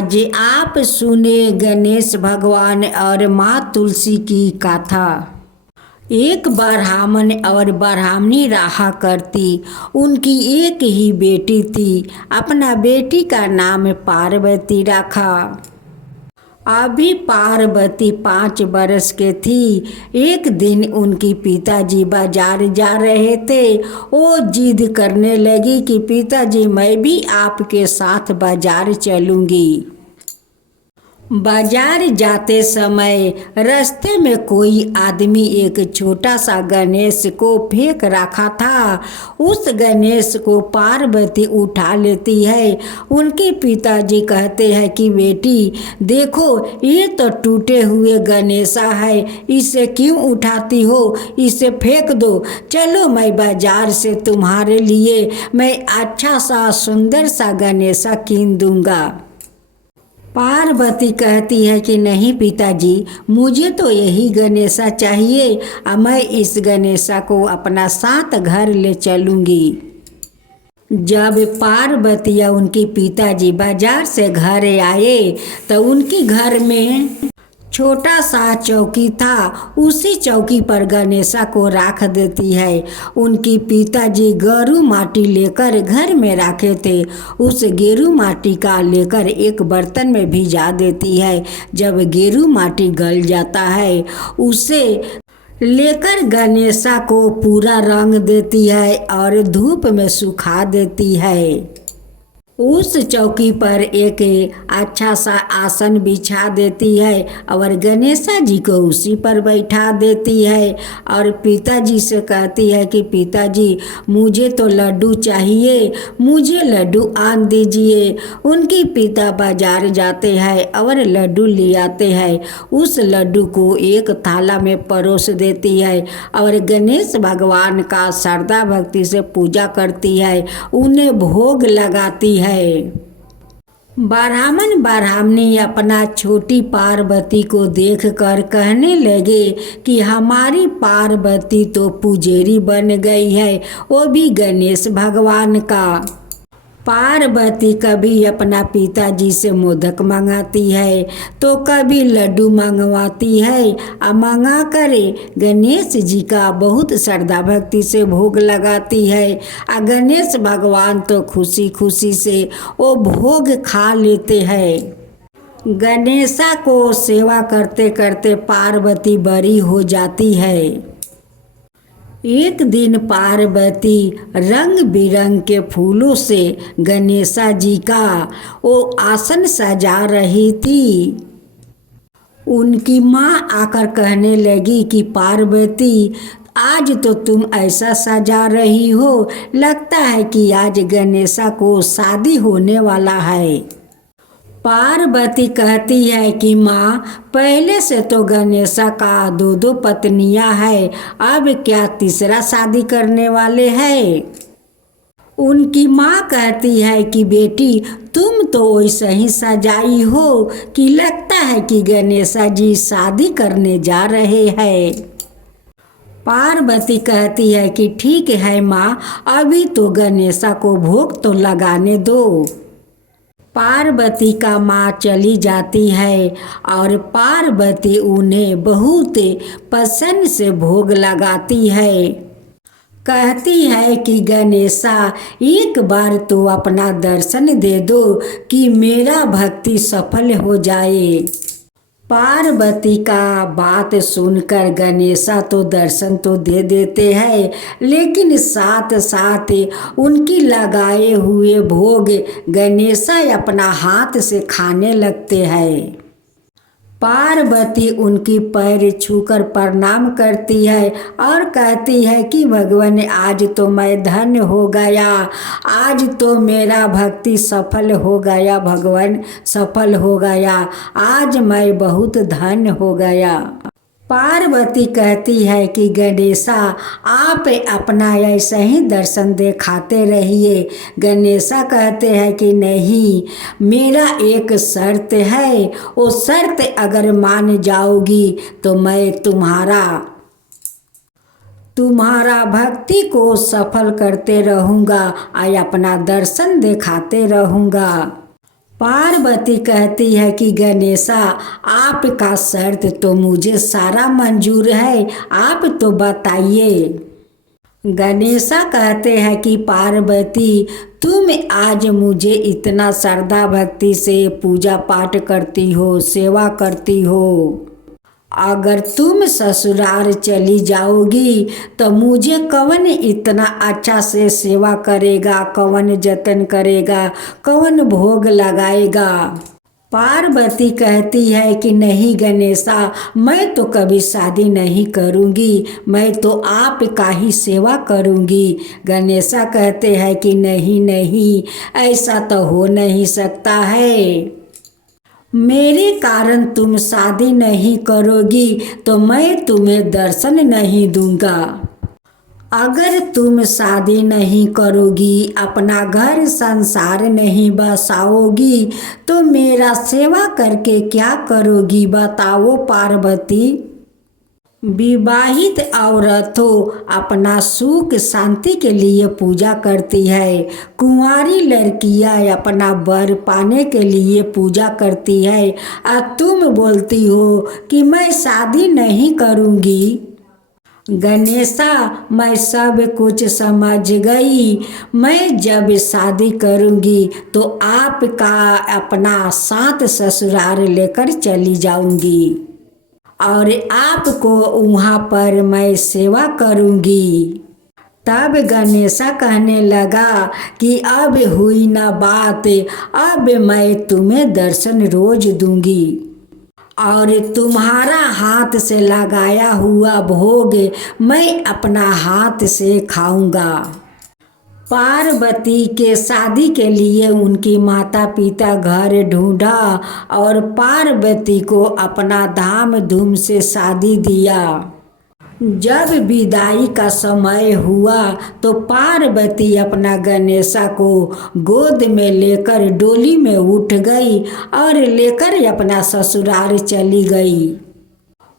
आज आप सुने गणेश भगवान और माँ तुलसी की कथा। एक ब्राह्मण और ब्राह्मणी रहा करती। उनकी एक ही बेटी थी। अपना बेटी का नाम पार्वती रखा। अभी पार्वती 5 बरस के थी। एक दिन उनकी पिताजी बाजार जा रहे थे। वो जिद करने लगी कि पिताजी मैं भी आपके साथ बाजार चलूँगी। बाजार जाते समय रास्ते में कोई आदमी एक छोटा सा गणेश को फेंक रखा था। उस गणेश को पार्वती उठा लेती है। उनके पिताजी कहते हैं कि बेटी देखो ये तो टूटे हुए गणेशा है, इसे क्यों उठाती हो, इसे फेंक दो। चलो मैं बाजार से तुम्हारे लिए मैं अच्छा सा सुंदर सा गणेशा कीन दूंगा। पार्वती कहती है कि नहीं पिताजी, मुझे तो यही गणेशा चाहिए और मैं इस गणेशा को अपना साथ घर ले चलूँगी। जब पार्वती या उनके पिताजी बाजार से घर आए तो उनके घर में छोटा सा चौकी था। उसी चौकी पर गणेशा को रख देती है। उनकी पिताजी गेरू माटी लेकर घर में रखे थे। उस गेरू माटी का लेकर एक बर्तन में भिजा देती है। जब गेरू माटी गल जाता है उसे लेकर गणेशा को पूरा रंग देती है और धूप में सुखा देती है। उस चौकी पर एक अच्छा सा आसन बिछा देती है और गणेशा जी को उसी पर बैठा देती है और पिताजी से कहती है कि पिताजी मुझे तो लड्डू चाहिए, मुझे लड्डू आन दीजिए। उनके पिता बाजार जाते हैं और लड्डू ले आते हैं। उस लड्डू को एक थाला में परोस देती है और गणेश भगवान का श्रद्धा भक्ति से पूजा करती है, उन्हें भोग लगाती है। ब्राह्मण ब्राह्मणी अपना छोटी पार्वती को देखकर कहने लगे कि हमारी पार्वती तो पुजेरी बन गई है, वो भी गणेश भगवान का। पार्वती कभी अपना पिताजी से मोदक मंगाती है तो कभी लड्डू मंगवाती है और मंगा कर गणेश जी का बहुत श्रद्धा भक्ति से भोग लगाती है। और गणेश भगवान तो खुशी खुशी से वो भोग खा लेते हैं। गणेशा को सेवा करते करते पार्वती बड़ी हो जाती है। एक दिन पार्वती रंग बिरंग के फूलों से गणेशा जी का वो आसन सजा रही थी। उनकी माँ आकर कहने लगी कि पार्वती आज तो तुम ऐसा सजा रही हो, लगता है कि आज गणेशा को शादी होने वाला है। पार्वती कहती है कि माँ पहले से तो गणेशा का 2 पत्नियां हैं, अब क्या तीसरा शादी करने वाले हैं। उनकी माँ कहती है कि बेटी तुम तो वैसे ही सजाई हो कि लगता है कि गणेशा जी शादी करने जा रहे हैं। पार्वती कहती है कि ठीक है माँ, अभी तो गणेशा को भोग तो लगाने दो। पार्वती का माँ चली जाती है और पार्वती उन्हें बहुत पसंद से भोग लगाती है। कहती है कि गणेशा एक बार तो अपना दर्शन दे दो कि मेरा भक्ति सफल हो जाए। पार्वती का बात सुनकर गणेशा तो दर्शन तो दे देते हैं, लेकिन साथ साथ उनकी लगाए हुए भोग गणेशा अपना हाथ से खाने लगते हैं। पार्वती उनकी पैर छूकर प्रणाम करती है और कहती है कि भगवान आज तो मैं धन्य हो गया, आज तो मेरा भक्ति सफल हो गया, भगवान सफल हो गया, आज मैं बहुत धन्य हो गया। पार्वती कहती है कि गणेशा आप अपना ऐसे ही दर्शन दिखाते रहिए। गणेशा कहते हैं कि नहीं, मेरा एक शर्त है, वो शर्त अगर मान जाओगी तो मैं तुम्हारा भक्ति को सफल करते रहूँगा और अपना दर्शन दिखाते रहूँगा। पार्वती कहती है कि गणेशा, आपका शर्त तो मुझे सारा मंजूर है, आप तो बताइए। गणेशा कहते हैं कि पार्वती, तुम आज मुझे इतना श्रद्धा भक्ति से पूजा पाठ करती हो, सेवा करती हो, अगर तुम ससुराल चली जाओगी तो मुझे कौन इतना अच्छा से सेवा करेगा, कौन जतन करेगा, कौन भोग लगाएगा। पार्वती कहती है कि नहीं गणेशा, मैं तो कभी शादी नहीं करूँगी, मैं तो आपका ही सेवा करूँगी। गणेशा कहते हैं कि नहीं नहीं, ऐसा तो हो नहीं सकता है, मेरे कारण तुम शादी नहीं करोगी तो मैं तुम्हें दर्शन नहीं दूंगा। अगर तुम शादी नहीं करोगी, अपना घर संसार नहीं बसाओगी तो मेरा सेवा करके क्या करोगी, बताओ पार्वती। विवाहित औरतों अपना सुख शांति के लिए पूजा करती है, कुंवारी लड़कियां अपना वर पाने के लिए पूजा करती है, और तुम बोलती हो कि मैं शादी नहीं करूँगी। गणेशा, मैं सब कुछ समझ गई, मैं जब शादी करूँगी तो आपका अपना साथ ससुराल लेकर चली जाऊँगी और आपको वहाँ पर मैं सेवा करूँगी। तब गणेशा कहने लगा कि अब हुई ना बात, अब मैं तुम्हें दर्शन रोज दूंगी और तुम्हारा हाथ से लगाया हुआ भोग मैं अपना हाथ से खाऊंगा। पार्वती के शादी के लिए उनकी माता पिता घर ढूंढा और पार्वती को अपना धाम धूम से शादी दिया। जब विदाई का समय हुआ तो पार्वती अपना गणेशा को गोद में लेकर डोली में उठ गई और लेकर अपना ससुराल चली गई।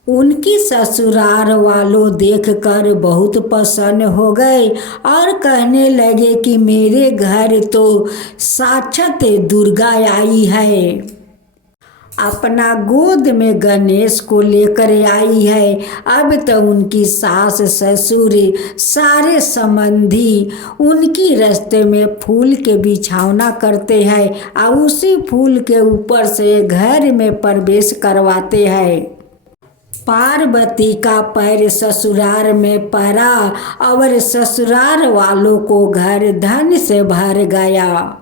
उनकी ससुराल वालों देखकर बहुत प्रसन्न हो गए और कहने लगे कि मेरे घर तो साक्षात दुर्गा आई है, अपना गोद में गणेश को लेकर आई है। अब तो उनकी सास ससुर सारे संबंधी उनकी रास्ते में फूल के बिछौना करते हैं और उसी फूल के ऊपर से घर में प्रवेश करवाते हैं। पार्वती का पैर ससुराल में पड़ा और ससुराल वालों को घर धन से भर गया।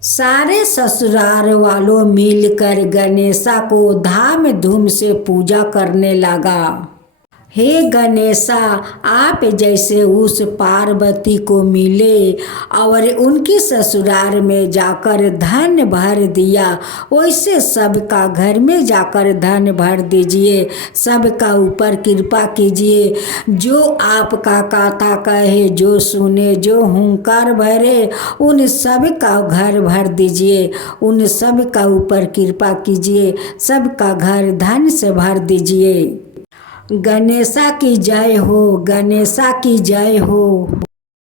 सारे ससुराल वालों मिलकर गणेशा को धाम धूम से पूजा करने लगा। हे गणेशा, आप जैसे उस पार्वती को मिले और उनकी ससुराल में जाकर धन भर दिया, वैसे सबका घर में जाकर धन भर दीजिए, सबका ऊपर कृपा कीजिए। जो आपका कथा कहे, जो सुने, जो हुंकार भरे, उन सब का घर भर दीजिए, उन सब का ऊपर कृपा कीजिए, सबका घर धन से भर दीजिए। गणेशा की जय हो, गणेशा की जय हो।